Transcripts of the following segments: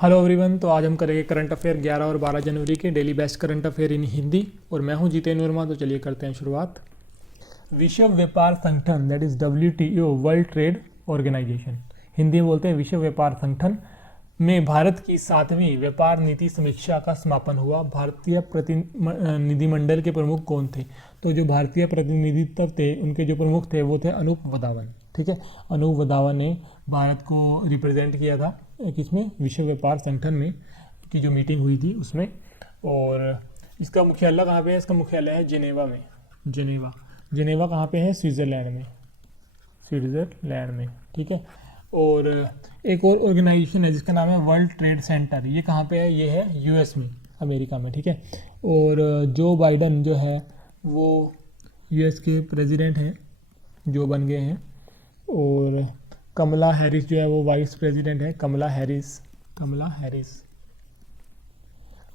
Hello everyone. तो आज हम करेंगे करंट अफेयर 11 और 12 जनवरी के डेली बेस्ट करंट अफेयर इन हिंदी और मैं हूं जितेंद्र वर्मा। तो चलिए करते हैं शुरुआत। विश्व व्यापार संगठन that is WTO world trade organisation, Hindi में बोलते हैं विश्व व्यापार संगठन, में भारत की 7वीं व्यापार नीति समीक्षा का समापन हुआ। भारतीय प्रतिनिधिमंडल के प्रमुख कौन थे? तो जो भारतीय प्रतिनिधित्व थे उनके जो प्रमुख थे वो थे अनूप वधावन। ठीक है, अनूप वधावन ने भारत को रिप्रेजेंट किया था किसमें? विश्व व्यापार संगठन में की जो मीटिंग हुई थी उसमें। और इसका मुख्यालय कहाँ पे है? इसका मुख्यालय है जिनेवा में। जिनेवा कहाँ पे है? स्विट्ज़रलैंड में। ठीक है। और एक और ऑर्गेनाइजेशन है जिसका नाम है वर्ल्ड ट्रेड सेंटर। ये कहाँ पे है? ये है यूएस में, अमेरिका में। ठीक है। और जो बाइडन जो है वो यूएस के प्रेसिडेंट हैं, जो बन गए हैं। और कमला हैरिस जो है वो वाइस प्रेसिडेंट है। कमला हैरिस।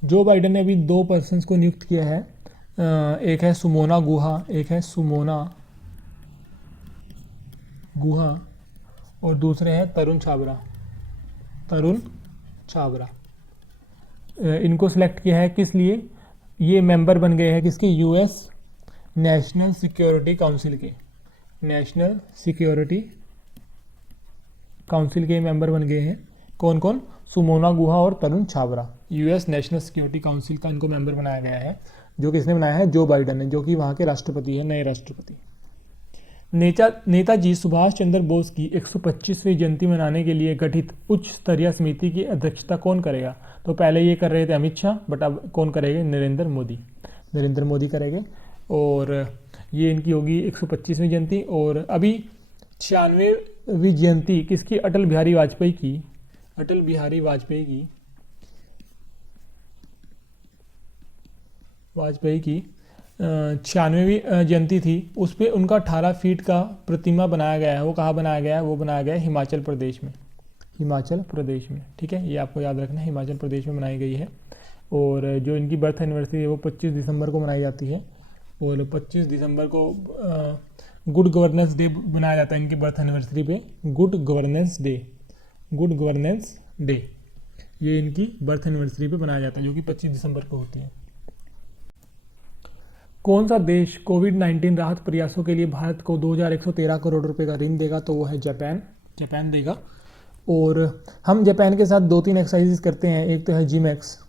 जो बाइडन ने अभी 2 पर्सन्स को नियुक्त किया है। एक है सुमोना गुहा और दूसरे हैं तरुण छाबरा। इनको सिलेक्ट किया है किस लिए? ये मेंबर बन गए हैं किसके? यूएस नेशनल सिक्योरिटी काउंसिल के। नेशनल सिक्योरिटी काउंसिल के मेंबर बन गए हैं। कौन कौन? सुमोना गुहा और Tarun Chhabra. US national security council का इनको मेंबर बनाया गया है, जो किसने बनाया है? जो बाइडन ने, जो कि वहाँ के राष्ट्रपति है, नए राष्ट्रपति। नेताजी सुभाष चंद्र बोस की 125वीं जयंती मनाने के लिए गठित उच्च स्तरीय समिति की अध्यक्षता कौन करेगा? तो पहले ये कर रहे थे अमित शाह, बट अब कौन करेंगे? नरेंद्र मोदी करेंगे। और ये इनकी होगी 125वीं जयंती। और अभी 96वीं जयंती किसकी? अटल बिहारी वाजपेयी की 96वीं जयंती थी। उस पर उनका 18 फीट का प्रतिमा बनाया गया है। वो कहाँ बनाया गया है? वो बनाया गया है हिमाचल प्रदेश में। ठीक है, ये आपको याद रखना है, हिमाचल प्रदेश में बनाई गई है। और जो इनकी बर्थ एनिवर्सरी है वो 25 दिसंबर को मनाई जाती है। और 25 दिसंबर को गुड गवर्नेंस डे बनाया जाता है इनकी बर्थ एनिवर्सरी पे। गुड गवर्नेंस डे ये इनकी बर्थ एनिवर्सरी पे बनाया जाता है, जो कि 25 दिसंबर को होती है। कौन सा देश कोविड-19 राहत प्रयासों के लिए भारत को 2113 करोड़ रुपए का ऋण देगा? तो वो है जापान देगा। और हम जापान के साथ 2-3 एक्सरसाइजेस करते हैं। एक तो है जीमैक्स,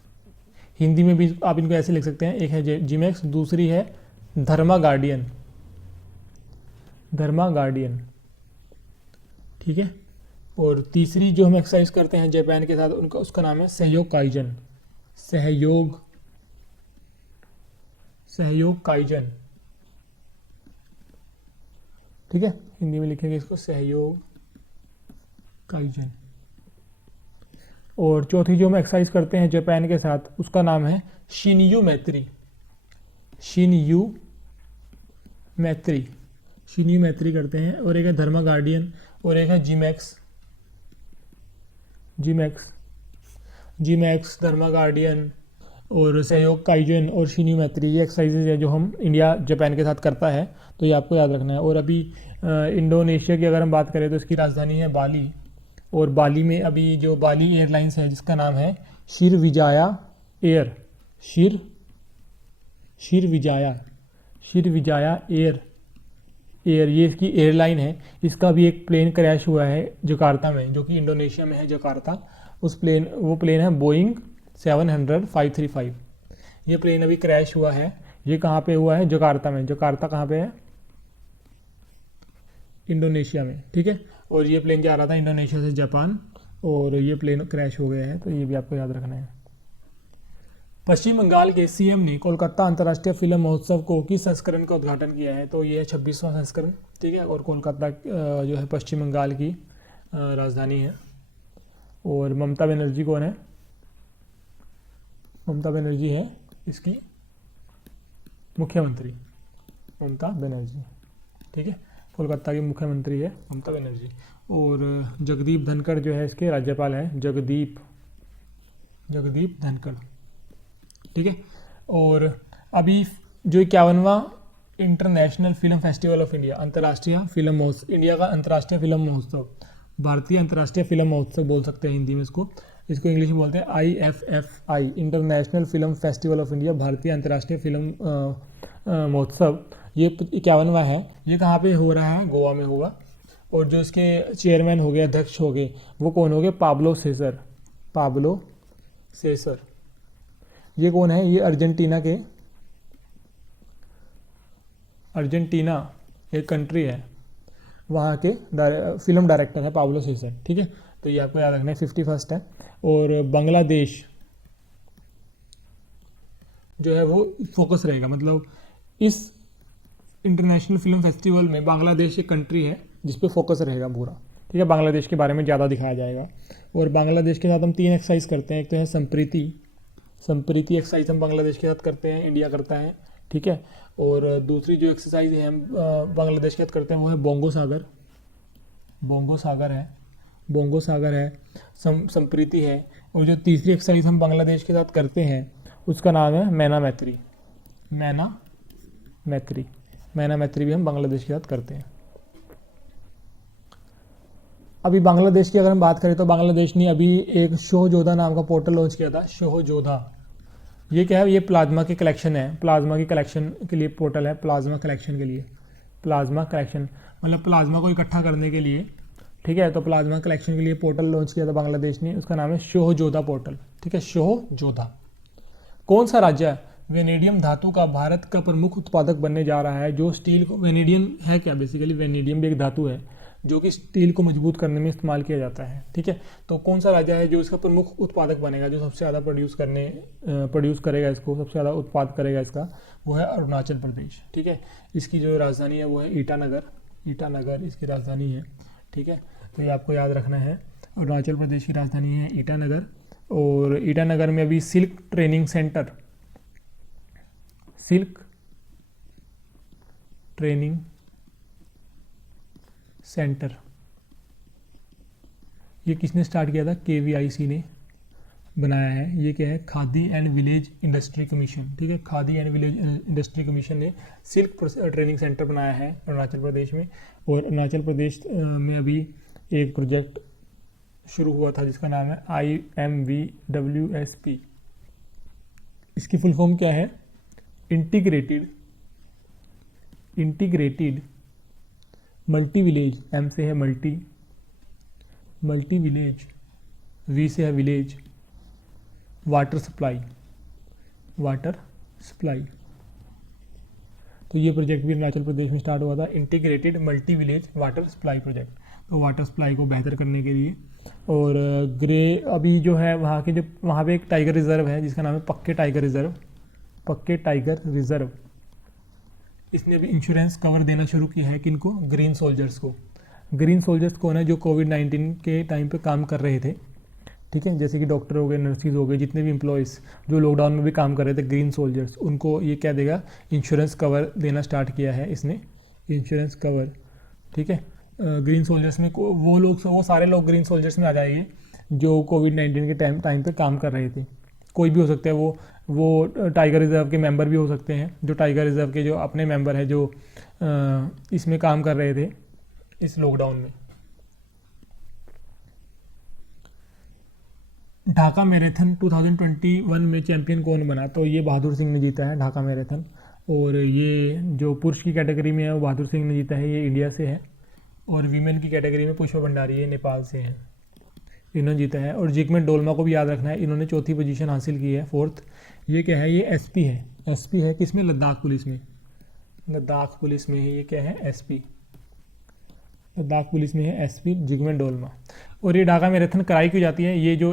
हिंदी में भी आप इनको ऐसे लिख सकते हैं। एक है जीमैक्स, दूसरी है धर्मा गार्डियन। ठीक है। और तीसरी जो हम एक्सरसाइज करते हैं जापान के साथ उसका नाम है सहयोग काइजन। ठीक है, हिंदी में लिखेंगे इसको सहयोग काइजन। और चौथी जो हम एक्सरसाइज करते हैं जापान के साथ उसका नाम है शिनयू मैत्री करते हैं। और एक है धर्मा गार्डियन और एक है जीमैक्स, धर्मा गार्डियन और सहयोग काइजन और शिनयू मैत्री। ये एक्सरसाइजेज है जो हम इंडिया जापान के साथ करता है, तो ये आपको याद रखना है। और अभी इंडोनेशिया की अगर हम बात करें तो इसकी राजधानी है बाली। और बाली में अभी जो बाली एयरलाइंस है जिसका नाम है श्रीविजाया एयर, ये इसकी एयरलाइन है। इसका भी एक प्लेन क्रैश हुआ है जकार्ता में, जो कि इंडोनेशिया में है जकार्ता। वो प्लेन है बोइंग 700-535। ये प्लेन अभी क्रैश हुआ है। ये कहाँ पे हुआ है? जकार्ता में। जकार्ता कहाँ पे है? इंडोनेशिया में। ठीक है। और ये प्लेन जा रहा था इंडोनेशिया से जापान और ये प्लेन क्रैश हो गया है, तो ये भी आपको याद रखना है। पश्चिम बंगाल के सीएम ने कोलकाता अंतर्राष्ट्रीय फिल्म महोत्सव को किस संस्करण का उद्घाटन किया है? तो ये है 26वां संस्करण। ठीक है। और कोलकाता जो है पश्चिम बंगाल की राजधानी है। और ममता बनर्जी कौन है? ममता बनर्जी है इसकी मुख्यमंत्री, ममता बनर्जी। ठीक है, कोलकाता की मुख्यमंत्री है ममता बनर्जी। और जगदीप धनखड़ जो है इसके राज्यपाल हैं, जगदीप धनखड़। ठीक है। और अभी जो 51वां international film festival of India, अंतर्राष्ट्रीय फिल्म महोत्सव, इंडिया का अंतर्राष्ट्रीय फिल्म महोत्सव, भारतीय अंतर्राष्ट्रीय फिल्म महोत्सव बोल सकते हैं हिंदी में इसको, इसको इंग्लिश में बोलते हैं IFFI, international film festival of India, भारतीय अंतर्राष्ट्रीय फिल्म महोत्सव। ये 51वां है। ये कहाँ पे हो रहा है? गोवा में होगा। और जो इसके चेयरमैन हो गए, अध्यक्ष हो गए, वो कौन हो गए? पाब्लो सेसर। पाब्लो सेसर ये कौन है? ये अर्जेंटीना एक कंट्री है, वहाँ के फिल्म डायरेक्टर है पाब्लो सेसर। ठीक है, तो ये आपको याद रखना है। 51 है। और बांग्लादेश जो है वो फोकस रहेगा, मतलब इस इंटरनेशनल फिल्म फेस्टिवल में बांग्लादेश एक कंट्री है जिस पे फोकस रहेगा पूरा। ठीक है, बांग्लादेश के बारे में ज़्यादा दिखाया जाएगा। और बांग्लादेश के साथ हम 3 एक्सरसाइज करते हैं। एक तो है संप्रीति एक्सरसाइज हम बांग्लादेश के साथ करते हैं, इंडिया करता है। ठीक है, और दूसरी जो एक्सरसाइज है हम बांग्लादेश के साथ करते हैं वो है बोंगो सागर है, संप्रीति है। और जो तीसरी एक्सरसाइज हम बांग्लादेश के साथ करते हैं उसका नाम है मैना मैत्री भी हम बांग्लादेश के साथ करते हैं। अभी बांग्लादेश की अगर हम बात करें तो बांग्लादेश ने अभी एक शोहजोधा नाम का पोर्टल लॉन्च किया था। शोहजोधा ये क्या है? ये प्लाज्मा के कलेक्शन है, प्लाज्मा की कलेक्शन के लिए पोर्टल है। प्लाज्मा कलेक्शन मतलब प्लाज्मा को इकट्ठा करने के लिए। ठीक है, तो प्लाज्मा कलेक्शन के लिए पोर्टल लॉन्च किया था बांग्लादेश ने, उसका नाम है शोहजोधा पोर्टल। ठीक है, शोहजोधा। कौन सा राज्य है? वेनेडियम धातु का भारत का प्रमुख उत्पादक बनने जा रहा है। जो स्टील को, वेनेडियम है क्या? बेसिकली वेनेडियम भी एक धातु है जो कि स्टील को मजबूत करने में इस्तेमाल किया जाता है। ठीक है, तो कौन सा राज्य है जो इसका प्रमुख उत्पादक बनेगा, जो सबसे ज़्यादा प्रोड्यूस करेगा इसको, सबसे ज़्यादा उत्पाद करेगा इसका? वो है अरुणाचल प्रदेश। ठीक है, इसकी जो राजधानी है वो है ईटानगर इसकी राजधानी है। ठीक है, तो ये आपको याद रखना है। अरुणाचल प्रदेश की राजधानी है ईटानगर। और ईटानगर में अभी सिल्क ट्रेनिंग सेंटर ये किसने स्टार्ट किया था? KVIC ने बनाया है। ये क्या है? Khadi and village industry commission. ठीक है, khadi and village industry commission ने सिल्क ट्रेनिंग सेंटर बनाया है अरुणाचल प्रदेश में। और अरुणाचल प्रदेश में अभी एक प्रोजेक्ट शुरू हुआ था जिसका नाम है IMVWSP। इसकी फुल फॉर्म क्या है? Integrated multi village. M से है मल्टी विलेज, V से है विलेज, वाटर सप्लाई। तो ये प्रोजेक्ट भी अरुणाचल प्रदेश में स्टार्ट हुआ था, integrated multi village water supply project. तो वाटर सप्लाई को बेहतर करने के लिए। और अभी जो है वहाँ पे एक टाइगर रिजर्व है जिसका नाम है पक्के टाइगर रिजर्व। इसने भी इंश्योरेंस कवर देना शुरू किया है। किनको? ग्रीन सोल्जर्स कौन है? जो कोविड-19 के टाइम पे काम कर रहे थे। ठीक है, जैसे कि डॉक्टर हो गए, नर्सिस हो गए, जितने भी एम्प्लॉयज़ जो लॉकडाउन में भी काम कर रहे थे, ग्रीन सोल्जर्स, उनको ये क्या देगा? इंश्योरेंस कवर देना स्टार्ट किया है इसने, इंश्योरेंस कवर। ठीक है, ग्रीन सोल्जर्स में वो सारे लोग ग्रीन सोल्जर्स में आ जाएंगे जो कोविड-19 के टाइम पे काम कर रहे थे। कोई भी हो सकता है, वो टाइगर रिजर्व के मेंबर भी हो सकते हैं, जो टाइगर रिजर्व के जो अपने मेंबर हैं जो इसमें काम कर रहे थे इस लॉकडाउन में। ढाका मैराथन 2021 में चैंपियन कौन बना? तो ये बहादुर सिंह ने जीता है ढाका मैराथन। और ये जो पुरुष की कैटेगरी में है वो बहादुर सिंह ने जीता है, ये इंडिया से है। और वीमेन की कैटेगरी में पुष्पा भंडारी ये नेपाल से हैं, इन्होंने जीता है। और जिगमेंट डोलमा को भी याद रखना है, इन्होंने चौथी पोजीशन हासिल की है, 4th। ये क्या है? ये SP है किसमें? लद्दाख पुलिस में है। ये क्या है? SP, लद्दाख पुलिस में है SP जिगमेंट डोलमा। और ये ढाका मैराथन कराई क्यों जाती है? ये जो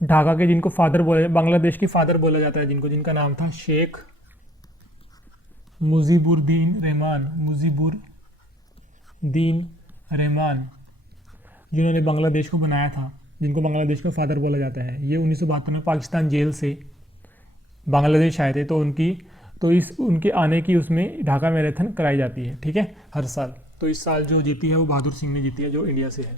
ढाका के जिनको फादर बांग्लादेश की फादर बोला जाता है, जिनका नाम था शेख मुजीबुद्दीन रहमान, जिन्होंने बांग्लादेश को बनाया था, जिनको बांग्लादेश का फादर बोला जाता है। ये 1972 में पाकिस्तान जेल से बांग्लादेश आए थे, तो उनके आने की उसमें ढाका मैराथन कराई जाती है। ठीक है, हर साल। तो इस साल जो जीती है वो बहादुर सिंह ने जीती है, जो इंडिया से है।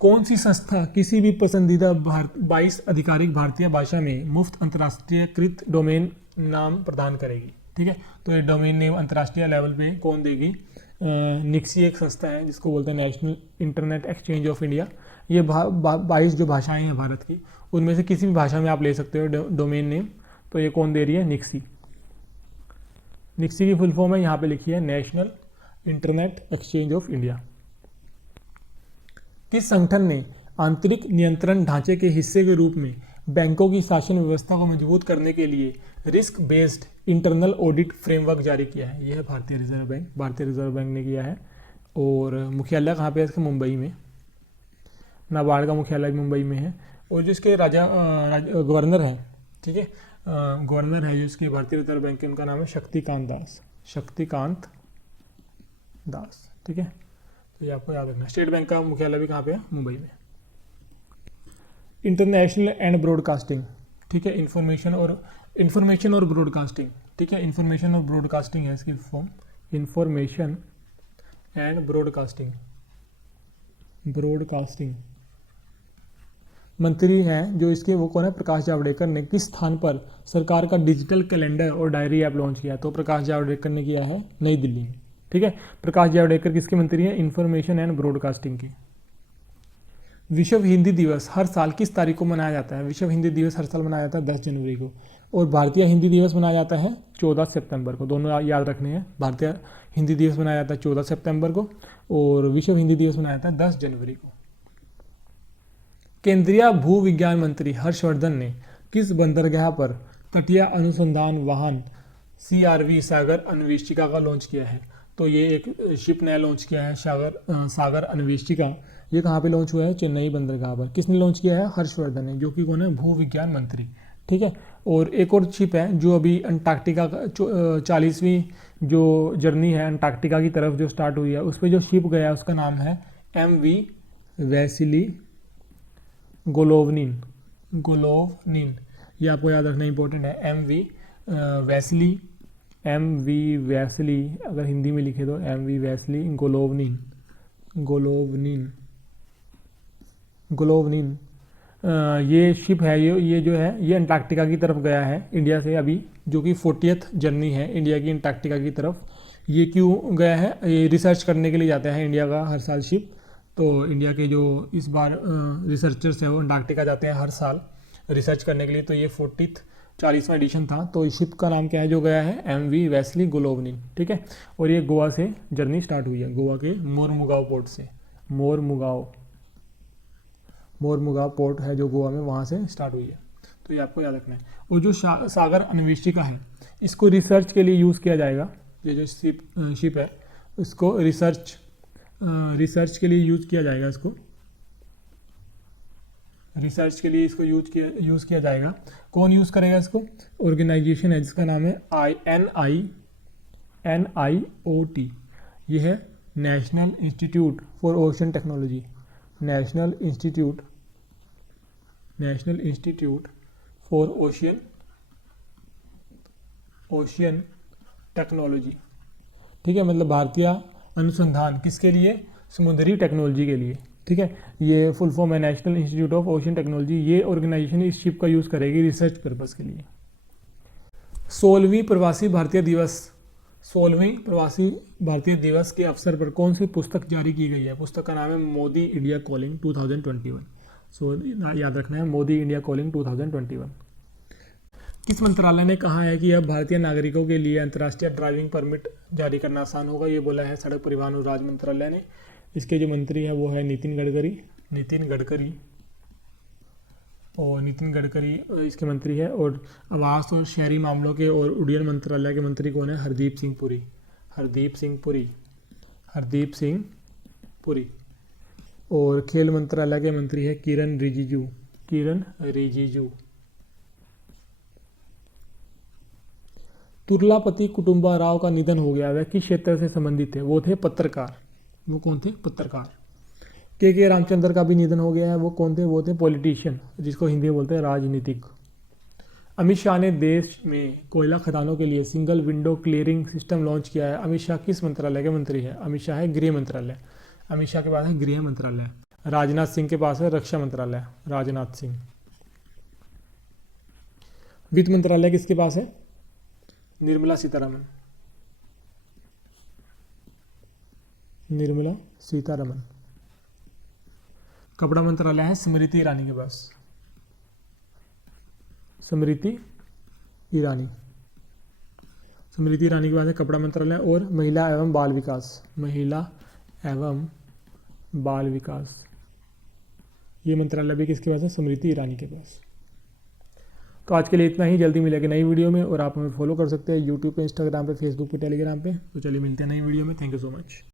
कौन सी संस्था किसी भी पसंदीदा 22 आधिकारिक भारतीय भाषा में मुफ्त अंतर्राष्ट्रीयकृत डोमेन नाम प्रदान करेगी? ठीक है, तो ये डोमेन नेम अंतर्राष्ट्रीय लेवल पे कौन देगी? निक्सी एक संस्था है जिसको बोलते हैं national internet exchange of India. ये 22 जो भाषाएं हैं भारत की, उनमें से किसी भी भाषा में आप ले सकते हो डोमेन नेम। तो ये कौन दे रही है? निक्सी। निक्सी की फुल फॉर्म है, यहाँ पे लिखी है national internet exchange of India. किस संगठन ने आंतरिक नियंत्रण ढांचे के हिस्से के रूप में बैंकों की शासन व्यवस्था को मजबूत करने के लिए risk based internal audit framework जारी किया है? यह है भारतीय रिजर्व बैंक। भारतीय रिजर्व बैंक ने किया है। और मुख्यालय कहाँ पे है इसका? मुंबई में। नाबार्ड का मुख्यालय मुंबई में है। और जो इसके गवर्नर है, ठीक है, गवर्नर है जो इसके भारतीय रिजर्व बैंक के, उनका नाम है शक्तिकांत दास। शक्तिकांत दास, ठीक है। तो ये आपको याद रखना है। स्टेट बैंक का मुख्यालय भी कहाँ पे है? मुंबई में। इंटरनेशनल एंड ब्रॉडकास्टिंग, ठीक है, इंफॉर्मेशन और ब्रॉडकास्टिंग, ठीक है, इंफॉर्मेशन और ब्रॉडकास्टिंग है इसकी फॉर्म। इंफॉर्मेशन एंड ब्रॉडकास्टिंग मंत्री हैं जो इसके, वो कौन है? प्रकाश जावड़ेकर ने किस स्थान पर सरकार का डिजिटल कैलेंडर और डायरी ऐप लॉन्च किया? तो प्रकाश जावड़ेकर ने किया है नई दिल्ली में, ठीक है। प्रकाश जावड़ेकर किसके मंत्री हैं? इंफॉर्मेशन एंड ब्रॉडकास्टिंग के। विश्व हिंदी दिवस हर साल किस तारीख को मनाया जाता है? विश्व हिंदी दिवस हर साल मनाया जाता है 10 जनवरी को। और भारतीय हिंदी दिवस मनाया जाता है 14 सितंबर को। दोनों याद रखने हैं। भारतीय हिंदी दिवस मनाया जाता है 14 सितंबर को और विश्व हिंदी दिवस मनाया जाता है 10 जनवरी को। केंद्रीय भू विज्ञान मंत्री हर्षवर्धन ने किस बंदरगाह पर तटीय अनुसंधान वाहन CRV सागर अन्वेषिका का लॉन्च किया है? तो ये एक शिप ने लॉन्च किया है सागर अन्वेषिका। ये कहाँ पे लॉन्च हुआ है? चेन्नई बंदरगाह पर। किसने लॉन्च किया है? हर्षवर्धन ने, जो कि कौन है? भू विज्ञान मंत्री, ठीक है। और एक और शिप है जो अभी अंटार्कटिका 40वीं जो जर्नी है अंटार्कटिका की तरफ जो स्टार्ट हुई है, उस पर जो शिप गया उसका नाम है MV वैसिली गोलोवनिन। ये आपको याद रखना इंपॉर्टेंट है। MV वैसिली, अगर हिंदी में लिखे तो MV वैसिली गोलोवनिन। ये शिप है, ये जो है ये अंटार्कटिका की तरफ गया है इंडिया से अभी, जो कि 40th जर्नी है इंडिया की अंटार्कटिका की तरफ। ये क्यों गया है? ये रिसर्च करने के लिए जाता है इंडिया का हर साल शिप। तो इंडिया के जो इस बार रिसर्चर्स है वो अंटार्कटिका जाते हैं हर साल रिसर्च करने के लिए। तो ये 40वां एडिशन था। तो इस शिप का नाम क्या है जो गया है? MV वैसिली गोलोवनिन, ठीक है। और ये गोवा से जर्नी स्टार्ट हुई है, गोवा के मोरमुगांव पोर्ट से। मोरमुगांव पोर्ट है जो गोवा में, वहाँ से स्टार्ट हुई है। तो ये आपको याद रखना है। और जो सागर अन्वेषिका है, इसको रिसर्च के लिए यूज़ किया जाएगा। ये जो शिप है इसको रिसर्च के लिए यूज़ किया जाएगा। यूज़ किया जाएगा। कौन यूज़ करेगा इसको? ऑर्गेनाइजेशन है जिसका नाम है NIOT। ये है national institute for ocean technology. National institute for ocean technology, ठीक है। मतलब भारतीय अनुसंधान किसके लिए? समुद्री टेक्नोलॉजी के लिए, ठीक है। ये फुल फॉर्म है national institute of ocean technology. ये ऑर्गेनाइजेशन इस शिप का यूज़ करेगी रिसर्च पर्पस के लिए। 16वीं प्रवासी भारतीय दिवस के अवसर पर कौन सी पुस्तक जारी की गई है? पुस्तक का नाम है मोदी इंडिया कॉलिंग 2021। याद रखना है, मोदी इंडिया कॉलिंग 2021। किस मंत्रालय ने कहा है कि अब भारतीय नागरिकों के लिए अंतर्राष्ट्रीय ड्राइविंग परमिट जारी करना आसान होगा? ये बोला है सड़क परिवहन और राज मंत्रालय ने। इसके जो मंत्री है वो है नितिन गडकरी इसके मंत्री है। और आवास और शहरी मामलों के और उड्डयन मंत्रालय के मंत्री कौन है? हरदीप सिंह पुरी। और खेल मंत्रालय के मंत्री है किरण रिजिजू। तुर्लापति कुटुंबा राव का निधन हो गया। वह किस क्षेत्र से संबंधित थे? वो थे पत्रकार। वो कौन थे? पत्रकार। के रामचंद्र का भी निधन हो गया है। वो कौन थे? वो थे पॉलिटिशियन, जिसको हिंदी में बोलते हैं राजनीतिक। अमित शाह ने देश में कोयला खदानों के लिए single window clearing system launch किया है। अमित शाह किस मंत्रालय के मंत्री है? अमित शाह है गृह मंत्रालय। अमित शाह के पास है गृह मंत्रालय। राजनाथ सिंह के पास है रक्षा मंत्रालय। राजनाथ सिंह। वित्त मंत्रालय किसके पास है? निर्मला सीतारमन। कपड़ा मंत्रालय है स्मृति ईरानी के पास, स्मृति ईरानी, स्मृति ईरानी के पास है कपड़ा मंत्रालय। और महिला एवं बाल विकास, महिला एवं बाल विकास, ये मंत्रालय भी किसके पास है? स्मृति ईरानी के पास। तो आज के लिए इतना ही, जल्दी मिलेगा नई वीडियो में। और आप हमें फॉलो कर सकते हैं यूट्यूब पे, इंस्टाग्राम पे, फेसबुक पे, टेलीग्राम पे। तो चलिए मिलते हैं नई वीडियो में। Thank you so much.